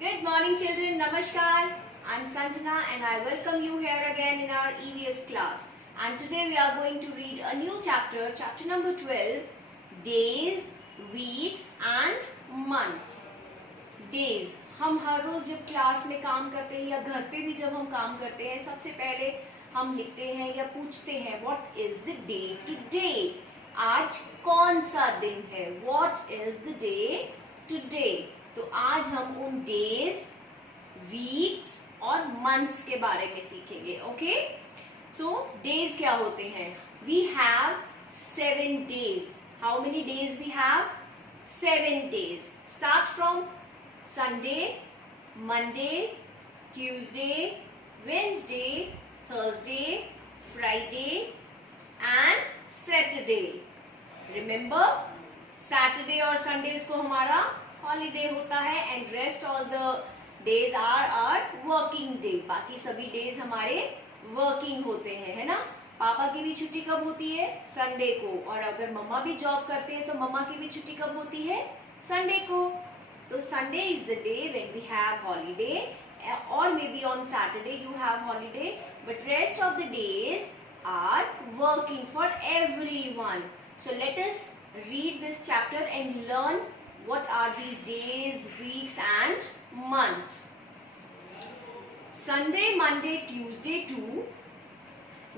Good morning children, Namaskar. I'm Sanjana and I welcome you here again in our EVS class. And today we are going to read a new chapter, chapter number 12, Days, Weeks and Months. Days, हम हर रोज जब class में काम करते हैं या घर पे भी जब हम काम करते हैं, सबसे पहले हम लिखते हैं या पूछते हैं What is the day today? आज कौन सा दिन है? What is the day today? तो आज हम उन डेज, वीक्स और मंथ्स के बारे में सीखेंगे. ओके, सो डेज क्या होते हैं? We have 7 days. How many days we have? 7 days. Start from Sunday, Monday, Tuesday, Wednesday, Thursday, Friday and Saturday. Remember, Saturday और संडे को हमारा हॉलीडे होता है and rest all the days are working day. बाकी सभी days हमारे working होते हैं, है ना. पापा की भी छुट्टी कब होती है? संडे को. और अगर मम्मा भी जॉब करते हैं तो मम्मा की भी छुट्टी कब होती है? संडे को. तो Sunday is the day when we have holiday, और may be on Saturday you have holiday, but rest of the days are working for everyone. So let us read this chapter and learn what are these days, weeks and months. Sunday, Monday, Tuesday to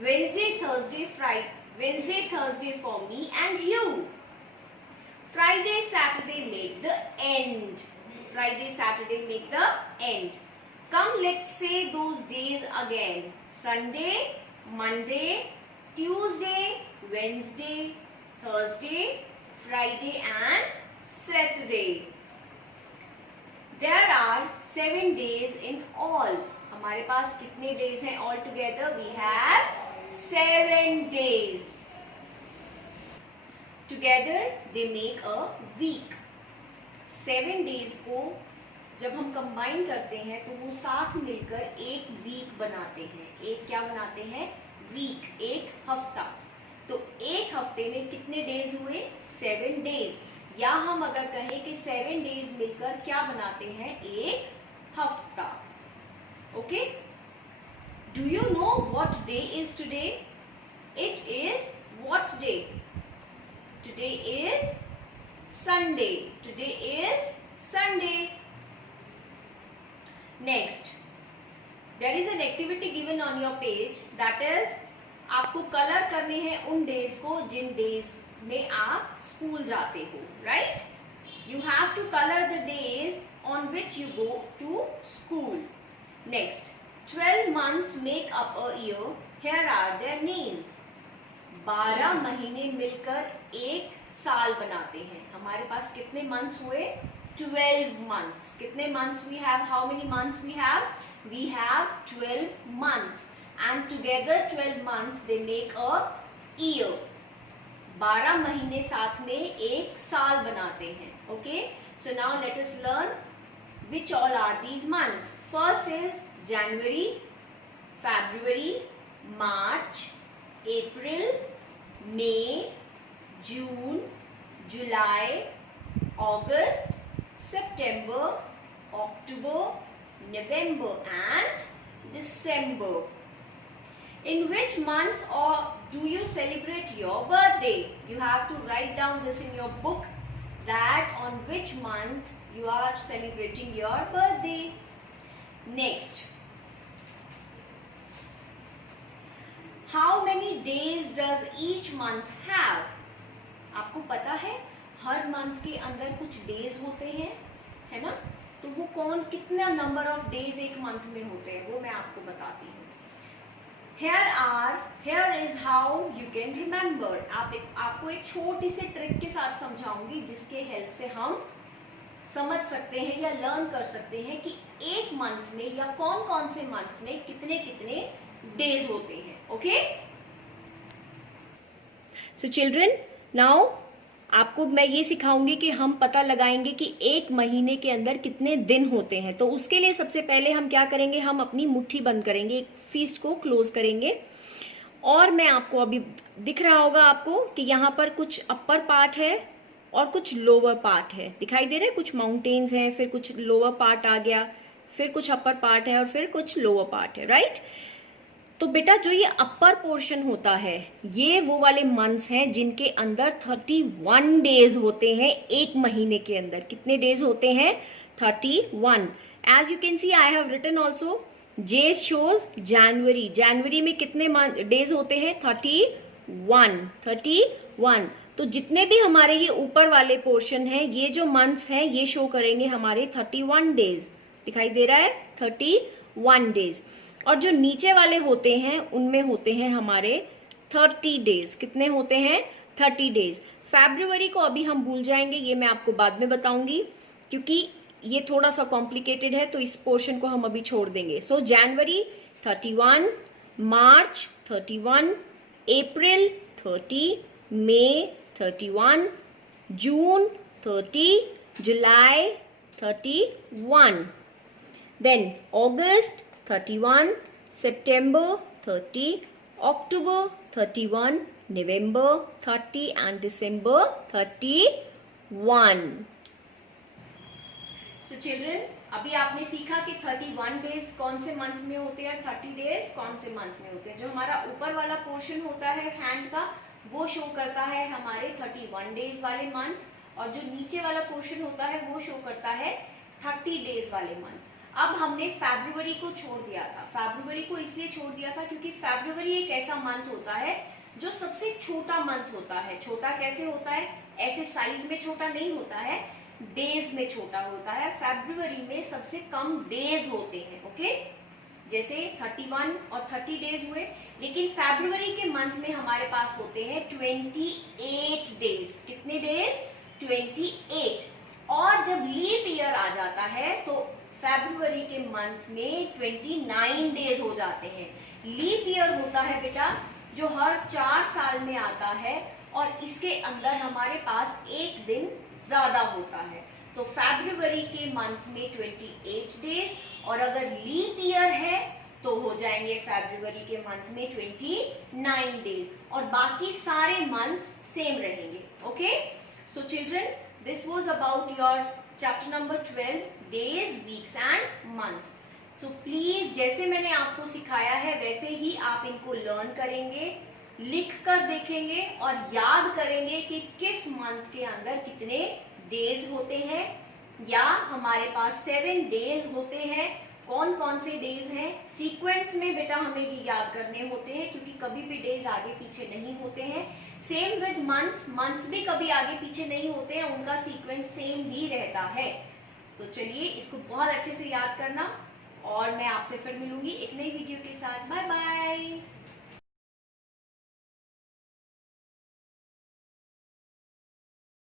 Wednesday, Thursday, Friday. Wednesday, Thursday for me and you. Friday, Saturday make the end. Friday, Saturday make the end. Come, let's say those days again. Sunday, Monday, Tuesday, Wednesday, Thursday, Friday and Saturday. There are 7 days in all. हमारे पास कितने days हैं all together? We have 7 days. Together they make a week. 7 days को जब हम combine करते हैं तो वो साथ मिलकर एक वीक बनाते हैं. एक क्या बनाते हैं? वीक, एक हफ्ता. तो एक हफ्ते में कितने डेज हुए? 7 डेज. या हम अगर कहें कि 7 डेज मिलकर क्या बनाते हैं? एक हफ्ता. Okay, do you know what day is today? It is what day? Today is Sunday. Today is Sunday. Next, there is an activity given on your page, that is आपको कलर करने हैं उन डेज को जिन days में आप school जाते हो. Right, you have to colour the days on which you go to school. Next, 12 months make up a year. Here are their names. 12 महीने मिलकर एक साल बनाते हैं. हमारे पास कितने मंथ्स हुए? 12 months. कितने months we have? How many months we have? We have 12 months. And together 12 months they make a year. 12 महीने साथ में एक साल बनाते हैं. Okay, so now let us learn which all are these months. First is January, February, March, April, May, June, July, August, September, October, November and December. In which month or do you celebrate your birthday? You have to write down this in your book, that on which month you are celebrating your birthday. Next, how many days does each month have? आपको पता है हर month के अंदर कुछ days होते हैं, है ना. तो वो कौन, कितना नंबर ऑफ डेज एक मंथ में होते हैं, वो मैं आपको बताती हूँ. Here is how you can remember. आपको एक छोटी सी ट्रिक के साथ समझाऊंगी जिसके हेल्प से हम समझ सकते हैं या लर्न कर सकते हैं कि एक मंथ में या कौन कौन से मंथ्स में कितने कितने डेज होते हैं. ओके, सो चिल्ड्रन, नाउ आपको मैं ये सिखाऊंगी कि हम पता लगाएंगे कि एक महीने के अंदर कितने दिन होते हैं. तो उसके लिए सबसे पहले हम क्या करेंगे? हम अपनी मुट्ठी बंद करेंगे, एक फिस्ट को क्लोज करेंगे, और मैं आपको अभी दिख रहा होगा आपको कि यहाँ पर कुछ अपर पार्ट है और कुछ लोअर पार्ट है, दिखाई दे रहा है, कुछ माउंटेन्स हैं, फिर कुछ लोअर पार्ट आ गया, फिर कुछ अपर पार्ट है और फिर कुछ लोअर पार्ट है, राइट। तो बेटा जो ये अपर पोर्शन होता है ये वो वाले मंथ्स हैं जिनके अंदर 31 डेज होते हैं एक महीने के अंदर। कितने डेज होते हैं? 31। As you can see I have written also J shows January. जनवरी में कितने डेज होते हैं? 31। तो जितने भी हमारे ये ऊपर वाले पोर्शन है, ये जो मंथ्स हैं ये शो करेंगे हमारे 31 डेज। दिखाई दे रहा है? 31 डेज। और जो नीचे वाले होते हैं उनमें होते हैं हमारे 30 डेज। कितने होते हैं? 30 डेज। फरवरी को अभी हम भूल जाएंगे, ये मैं आपको बाद में बताऊंगी क्योंकि ये थोड़ा सा कॉम्प्लिकेटेड है, तो इस पोर्शन को हम अभी छोड़ देंगे। सो जनवरी 31, मार्च 31, अप्रैल 30, मई 31, जून 30, जुलाई 31, then August 31, September 30, October 31, November 30 and December 31. So children, अभी आपने सीखा कि 31 डेज कौन से मंथ में होते हैं, 30 डेज कौन से मंथ में होते हैं। जो हमारा ऊपर वाला पोर्शन होता है हैंड का वो शो करता है हमारे 31 डेज वाले मंथ, और जो नीचे वाला पोर्शन होता है वो शो करता है 30 डेज वाले मंथ। अब हमने फरवरी को छोड़ दिया था। फरवरी को इसलिए छोड़ दिया था क्योंकि फरवरी एक ऐसा मंथ होता है जो सबसे छोटा मंथ होता है। छोटा कैसे होता है? ऐसे साइज में छोटा नहीं होता है, डेज में छोटा होता है। फरवरी में सबसे कम डेज होते हैं, ओके। जैसे 31 और 30 डेज हुए, लेकिन फरवरी के मंथ में हमारे पास होते हैं 28 डेज। कितने डेज? 28। और जब लीप ईयर आ जाता है तो फरवरी के मंथ में 29 डेज हो जाते हैं। लीप ईयर होता है बेटा जो हर 4 साल में आता है और इसके अंदर हमारे पास एक दिन ज्यादा होता है। तो फरवरी के मंथ में 28 डेज, और अगर लीप ईयर है तो हो जाएंगे फरवरी के मंथ में 29 डेज, और बाकी सारे मंथ सेम रहेंगे, okay. So children, this was about your chapter number 12, days, weeks and months. So please जैसे मैंने आपको सिखाया है वैसे ही आप इनको लर्न करेंगे, लिख कर देखेंगे और याद करेंगे कि किस मंथ के अंदर कितने डेज होते हैं, या हमारे पास 7 डेज होते हैं। कौन कौन से डेज हैं? सीक्वेंस में बेटा हमें भी याद करने होते हैं क्योंकि कभी भी डेज आगे पीछे नहीं होते हैं। सेम विद मंथ्स, मंथ्स भी कभी आगे पीछे नहीं होते हैं, उनका सीक्वेंस सेम ही रहता है। तो चलिए इसको बहुत अच्छे से याद करना, और मैं आपसे फिर मिलूंगी एक नई वीडियो के साथ। Bye bye.